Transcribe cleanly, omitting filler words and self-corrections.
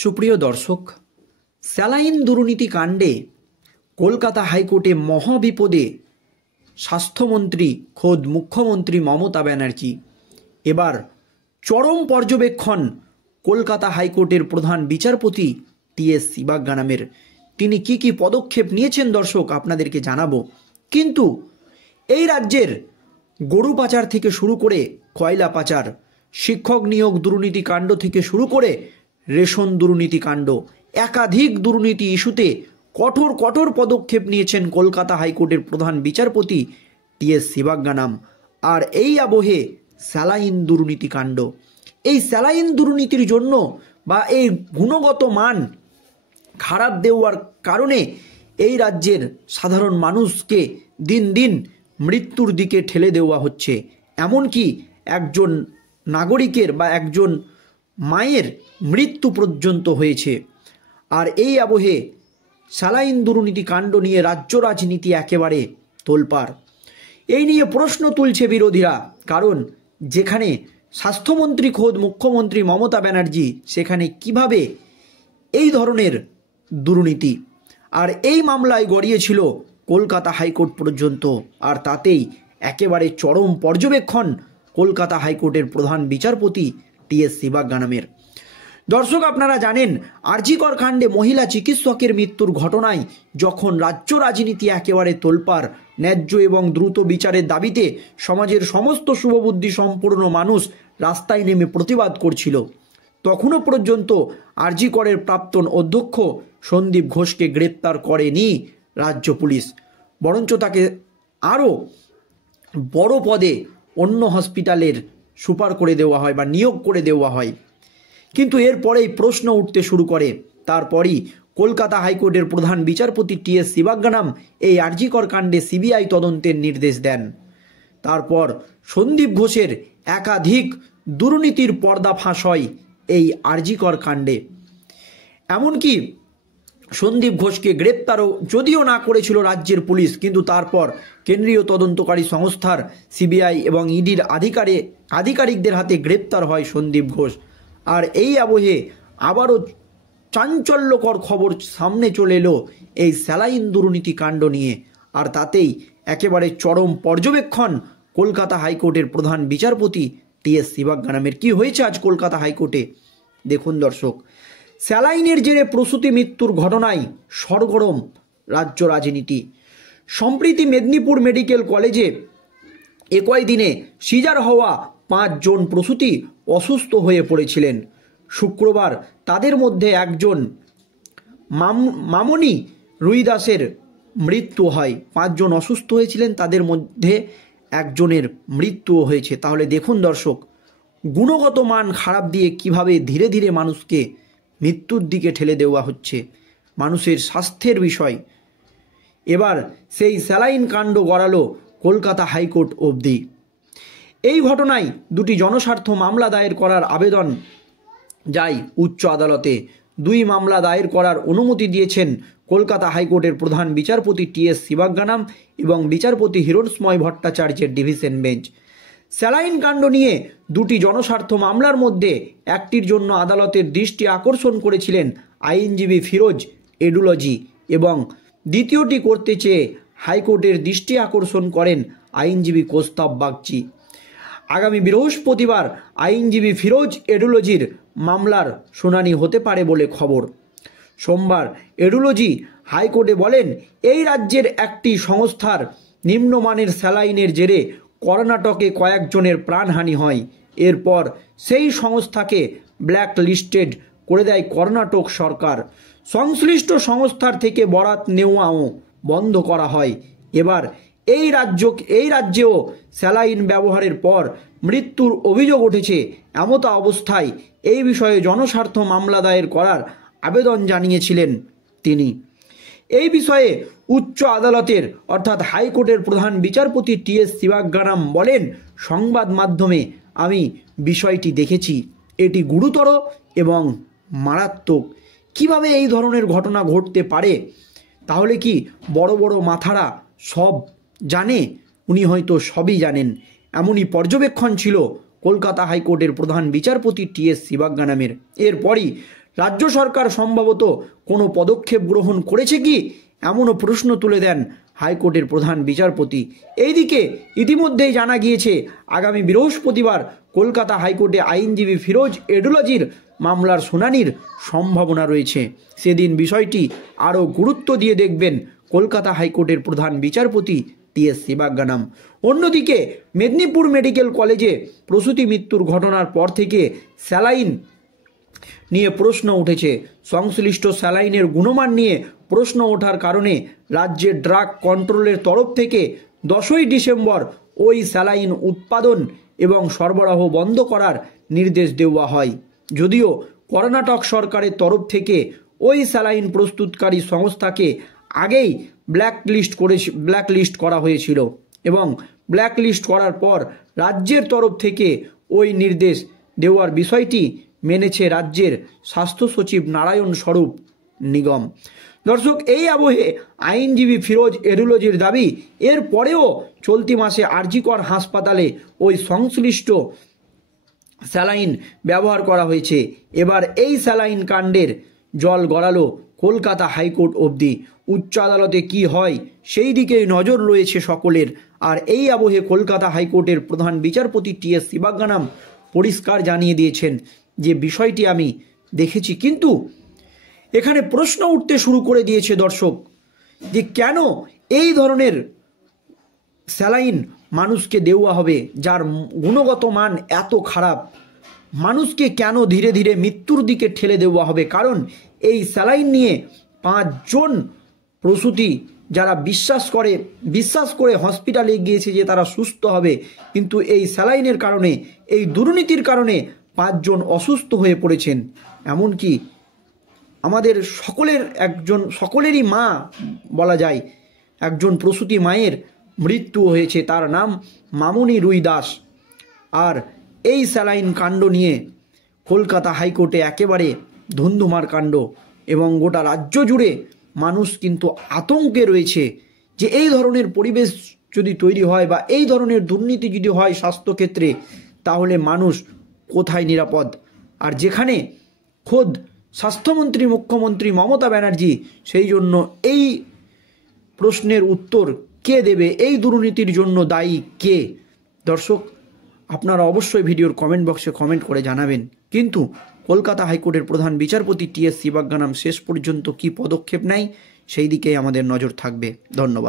সুপ্রিয় দর্শক, স্যালাইন দুর্নীতি কাণ্ডে কলকাতা হাইকোর্টে মহাবিপদে স্বাস্থ্যমন্ত্রী খোদ মুখ্যমন্ত্রী মমতা ব্যানার্জি। এবার চরম পর্যবেক্ষণ কলকাতা হাইকোর্টের প্রধান বিচারপতি টি.এস. শিবাজ্ঞানামের। তিনি কি কি পদক্ষেপ নিয়েছেন দর্শক আপনাদেরকে জানাবো। কিন্তু এই রাজ্যের গরু পাচার থেকে শুরু করে কয়লা পাচার, শিক্ষক নিয়োগ দুর্নীতি কাণ্ড থেকে শুরু করে রেশন দুর্নীতি কাণ্ড, একাধিক দুর্নীতি ইস্যুতে কঠোর কঠোর পদক্ষেপ নিয়েছেন কলকাতা হাইকোর্টের প্রধান বিচারপতি টি.এস. শিবাজ্ঞানাম। আর এই আবহে স্যালাইন দুর্নীতি কাণ্ড, এই স্যালাইন দুর্নীতির জন্য বা এই গুণগত মান খারাপ দেওয়ার কারণে এই রাজ্যের সাধারণ মানুষকে দিন দিন মৃত্যুর দিকে ঠেলে দেওয়া হচ্ছে। এমনকি একজন নাগরিকের বা একজন মায়ের মৃত্যু পর্যন্ত হয়েছে। আর এই আবহে স্যালাইন দুর্নীতি কাণ্ড নিয়ে রাজ্য রাজনীতি একেবারে তোলপাড়। এই নিয়ে প্রশ্ন তুলছে বিরোধীরা, কারণ যেখানে স্বাস্থ্যমন্ত্রী খোদ মুখ্যমন্ত্রী মমতা ব্যানার্জি, সেখানে কিভাবে এই ধরনের দুর্নীতি। আর এই মামলায় গড়িয়েছিল কলকাতা হাইকোর্ট পর্যন্ত, আর তাতেই একেবারে চরম পর্যবেক্ষণ কলকাতা হাইকোর্টের প্রধান বিচারপতি টি.এস. শিবাজ্ঞানামের। দর্শক, আপনারা জানেন আরজিকর কাণ্ডে মহিলা চিকিৎসকের মৃত্যুর ঘটনায় যখন রাজ্য রাজনীতি একেবারে তোলপাড়, ন্যায্য এবং দ্রুত বিচারের দাবিতে সমাজের সমস্ত শুভবুদ্ধি সম্পন্ন মানুষ রাস্তায় নেমে প্রতিবাদ করছিল, তখনও পর্যন্ত আরজিকরের প্রাক্তন অধ্যক্ষ সন্দীপ ঘোষকে গ্রেপ্তার করেনি রাজ্য পুলিশ, বরঞ্চ তাকে আরও বড় পদে অন্য হসপিটালের সুপার করে দেওয়া হয় বা নিয়োগ করে দেওয়া হয়। কিন্তু এরপরেই প্রশ্ন উঠতে শুরু করে। তারপরই কলকাতা হাইকোর্টের প্রধান বিচারপতি টি.এস. শিবাজ্ঞানাম এই আরজিকর কাণ্ডে সিবিআই তদন্তের নির্দেশ দেন। তারপর সন্দীপ ঘোষের একাধিক দুর্নীতির পর্দাফাঁস হয় এই আরজিকর কাণ্ডে। এমনকি সন্দীপ ঘোষকে গ্রেপ্তারও যদিও না করেছিল রাজ্যের পুলিশ, কিন্তু তারপর কেন্দ্রীয় তদন্তকারী সংস্থার সিবিআই এবং ইডির আধিকারিকদের হাতে গ্রেপ্তার হয় সন্দীপ ঘোষ। আর এই আবহে আবারও চাঞ্চল্যকর খবর সামনে চলে এলো এই স্যালাইন দুর্নীতি কাণ্ড নিয়ে। আর তাতেই একেবারে চরম পর্যবেক্ষণ কলকাতা হাইকোর্টের প্রধান বিচারপতি টি.এস. শিবাজ্ঞানামের। কি হয়েছে আজ কলকাতা হাইকোর্টে দেখুন দর্শক। স্যালাইনের জেরে প্রসূতি মৃত্যুর ঘটনায় সরগরম রাজ্য রাজনীতি। সম্প্রতি মেদিনীপুর মেডিকেল কলেজে একই দিনে সিজার হওয়া 5 জন প্রসূতি অসুস্থ হয়ে পড়েছিলেন। শুক্রবার তাদের মধ্যে একজন মামনি রুইদাসের মৃত্যু হয়। 5 জন অসুস্থ হয়েছিলেন, তাদের মধ্যে একজনের মৃত্যুও হয়েছে। তাহলে দেখুন দর্শক, গুণগত মান খারাপ দিয়ে কিভাবে ধীরে ধীরে মানুষকে মৃত্যুর দিকে ঠেলে দেওয়া হচ্ছে, মানুষের স্বাস্থ্যের বিষয়। এবার সেই স্যালাইন কাণ্ড গড়ালো কলকাতা হাইকোর্ট অবধি। এই ঘটনায় 2টি জনস্বার্থ মামলা দায়ের করার আবেদন যায় উচ্চ আদালতে। 2 মামলা দায়ের করার অনুমতি দিয়েছেন কলকাতা হাইকোর্টের প্রধান বিচারপতি টি.এস. শিবাজ্ঞানাম এবং বিচারপতি হিরণময় ভট্টাচার্যের ডিভিশন বেঞ্চ। স্যালাইন কাণ্ড নিয়ে 2টি জনস্বার্থ মামলার মধ্যে একটির জন্য আদালতের দৃষ্টি আকর্ষণ করেছিলেন আইনজীবী ফিরোজ এডুলজি এবং দ্বিতীয়টি করতে চেয়ে হাইকোর্টের দৃষ্টি আকর্ষণ করেন আইনজীবী কৌস্তব বাগচি। আগামী বৃহস্পতিবার আইনজীবী ফিরোজ এডুলজির মামলার শুনানি হতে পারে বলে খবর। সোমবার এডুলজি হাইকোর্টে বলেন, এই রাজ্যের একটি সংস্থার নিম্নমানের স্যালাইনের জেরে কর্ণাটকে কয়েকজনের প্রাণহানি হয়। এরপর সেই সংস্থাকে ব্ল্যাক লিস্টেড করে দেয় কর্ণাটক সরকার। সংশ্লিষ্ট সংস্থার থেকে বরাত নেওয়াও বন্ধ করা হয়। এবার এই রাজ্যেও স্যালাইন ব্যবহারের পর মৃত্যুর অভিযোগ উঠেছে। এমত অবস্থায় এই বিষয়ে জনস্বার্থ মামলা দায়ের করার আবেদন জানিয়েছিলেন তিনি। এই বিষয়ে উচ্চ আদালতের অর্থাৎ হাইকোর্টের প্রধান বিচারপতি টি.এস. শিবাজ্ঞানাম বলেন, সংবাদ মাধ্যমে আমি বিষয়টি দেখেছি, এটি গুরুতর এবং মারাত্মক। কিভাবে এই ধরনের ঘটনা ঘটতে পারে? তাহলে কি বড় বড় মাথারা সব জানে? উনি হয়তো সবই জানেন। এমনই পর্যবেক্ষণ ছিল কলকাতা হাইকোর্টের প্রধান বিচারপতি টি.এস. শিবাজ্ঞানামের। এরপরই রাজ্য সরকার সম্ভবত কোনো পদক্ষেপ গ্রহণ করেছে কি, এমনও প্রশ্ন তুলে দেন হাইকোর্টের প্রধান বিচারপতি। এইদিকে ইতিমধ্যেই জানা গিয়েছে আগামী বৃহস্পতিবার কলকাতা হাইকোর্টে আইনজীবী ফিরোজ এডুলজির মামলার শুনানির সম্ভাবনা রয়েছে। সেদিন বিষয়টি আরও গুরুত্ব দিয়ে দেখবেন কলকাতা হাইকোর্টের প্রধান বিচারপতি টি.এস. শিবাজ্ঞানাম। অন্যদিকে মেদিনীপুর মেডিকেল কলেজে প্রসূতি মৃত্যুর ঘটনার পর থেকে স্যালাইন নিয়ে প্রশ্ন উঠেছে। সংশ্লিষ্ট স্যালাইনের গুণমান নিয়ে প্রশ্ন ওঠার কারণে রাজ্যের ড্রাগ কন্ট্রোলের তরফ থেকে 10ই ডিসেম্বর ওই স্যালাইন উৎপাদন এবং সরবরাহ বন্ধ করার নির্দেশ দেওয়া হয়। যদিও কর্ণাটক সরকারের তরফ থেকে ওই স্যালাইন প্রস্তুতকারী সংস্থাকে আগেই ব্ল্যাকলিস্ট করা হয়েছিল এবং ব্ল্যাকলিস্ট করার পর রাজ্যের তরফ থেকে ওই নির্দেশ দেওয়ার বিষয়টি মেনেছে রাজ্যের স্বাস্থ্য সচিব নারায়ণ স্বরূপ নিগম। দর্শক, এই আবহে আইনজীবী ফিরোজ এডুলজির দাবি, এর পরেও চলতি মাসে আরজিকর হাসপাতালে ওই সংশ্লিষ্ট স্যালাইন ব্যবহার করা হয়েছে। এবার এই স্যালাইন কাণ্ডের জল গড়ালো কলকাতা হাইকোর্ট অবধি। উচ্চ আদালতে কি হয় সেই দিকেই নজর রয়েছে সকলের। আর এই আবহে কলকাতা হাইকোর্টের প্রধান বিচারপতি টি.এস. শিবাজ্ঞানাম পরিষ্কার জানিয়ে দিয়েছেন যে বিষয়টি আমি দেখেছি, কিন্তু এখানে প্রশ্ন উঠতে শুরু করে দিয়েছে দর্শক, যে কেন এই ধরনের স্যালাইন মানুষকে দেওয়া হবে যার গুণগত মান এত খারাপ, মানুষকে কেন ধীরে ধীরে মৃত্যুর দিকে ঠেলে দেওয়া হবে? কারণ এই স্যালাইন নিয়ে 5 জন প্রসূতি যারা বিশ্বাস করে হসপিটালে গিয়েছে যে তারা সুস্থ হবে, কিন্তু এই স্যালাইনের কারণে, এই দুর্নীতির কারণে 5 জন অসুস্থ হয়ে পড়েছেন। এমনকি আমাদের সকলেরই মা বলা যায়, একজন প্রসূতি মায়ের মৃত্যু হয়েছে, তার নাম মামনি রুই দাস। আর এই স্যালাইন কাণ্ড নিয়ে কলকাতা হাইকোর্টে একেবারে ধুন্ধুমার কাণ্ড, এবং গোটা রাজ্য জুড়ে মানুষ কিন্তু আতঙ্কে রয়েছে যে এই ধরনের পরিবেশ যদি তৈরি হয় বা এই ধরনের দুর্নীতি যদি হয় স্বাস্থ্যক্ষেত্রে, তাহলে মানুষ কোথায় নিরাপদ? আর যেখানে খোদ স্বাস্থ্যমন্ত্রী মুখ্যমন্ত্রী মমতা ব্যানার্জি, সেই জন্য এই প্রশ্নের উত্তর কে দেবে? এই দুর্নীতির জন্য দায়ী কে? দর্শক, আপনারা অবশ্যই ভিডিওর কমেন্ট বক্সে কমেন্ট করে জানাবেন। কিন্তু কলকাতা হাইকোর্টের প্রধান বিচারপতি টি.এস. শিবাজ্ঞানাম শেষ পর্যন্ত কী পদক্ষেপ নেয় সেই দিকেই আমাদের নজর থাকবে। ধন্যবাদ।